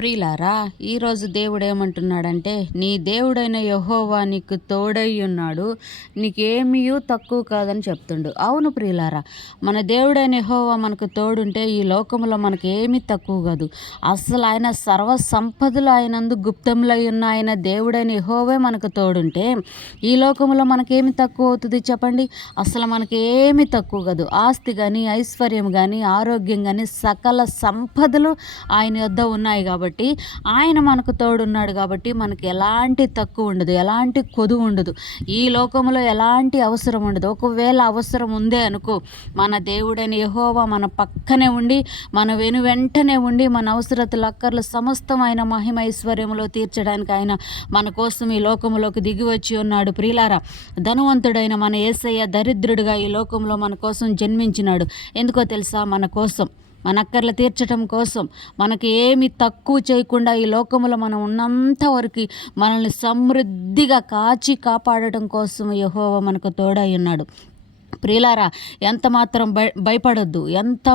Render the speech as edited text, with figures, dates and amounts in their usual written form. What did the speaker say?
ప్రియులారా, ఈరోజు దేవుడు ఏమంటున్నాడంటే, నీ దేవుడైన యెహోవా నీకు తోడై ఉన్నాడు, నీకేమీ తక్కువ కాదని చెప్తుండు. అవును ప్రియులారా, మన దేవుడైన యెహోవా మనకు తోడుంటే ఈ లోకంలో మనకు ఏమీ తక్కువ కాదు. అసలు ఆయన సర్వ సంపదలు ఆయనందు గుప్తములై ఉన్న ఆయన దేవుడైన యెహోవే మనకు తోడుంటే ఈ లోకంలో మనకేమి తక్కువ అవుతుంది చెప్పండి? అసలు మనకేమీ తక్కువ కాదు. ఆస్తి కానీ, ఐశ్వర్యం కానీ, ఆరోగ్యం కానీ, సకల సంపదలు ఆయన యొద్ద ఉన్నాయి కాబట్టి, ఆయన మనకు తోడున్నాడు కాబట్టి మనకి ఎలాంటి తక్కువ ఉండదు, ఎలాంటి కొదువు ఉండదు, ఈ లోకంలో ఎలాంటి అవసరం ఉండదు. ఒకవేళ అవసరం ఉందే అనుకో, మన దేవుడైన యెహోవా మన పక్కనే ఉండి, మన వెంటనే ఉండి, మన అవసరతలు అక్కర్లు సమస్తం ఆయన మహిమ ఐశ్వర్యంలో తీర్చడానికి ఆయన మన కోసం ఈ లోకంలోకి దిగి వచ్చి ఉన్నాడు. ప్రియులారా, ధనవంతుడైన మన యేసయ్య దరిద్రుడిగా ఈ లోకంలో మన కోసం జన్మించినాడు. ఎందుకో తెలుసా? మన కోసం, మన అక్కర్లు తీర్చడం కోసం, మనకి ఏమి తక్కువ చేయకుండా ఈ లోకంలో మనం ఉన్నంత వరకు మనల్ని సమృద్ధిగా కాచి కాపాడటం కోసం యెహోవా మనకు తోడై ఉన్నాడు. ప్రియులారా, ఎంత మాత్రం భయపడొద్దు. ఎంత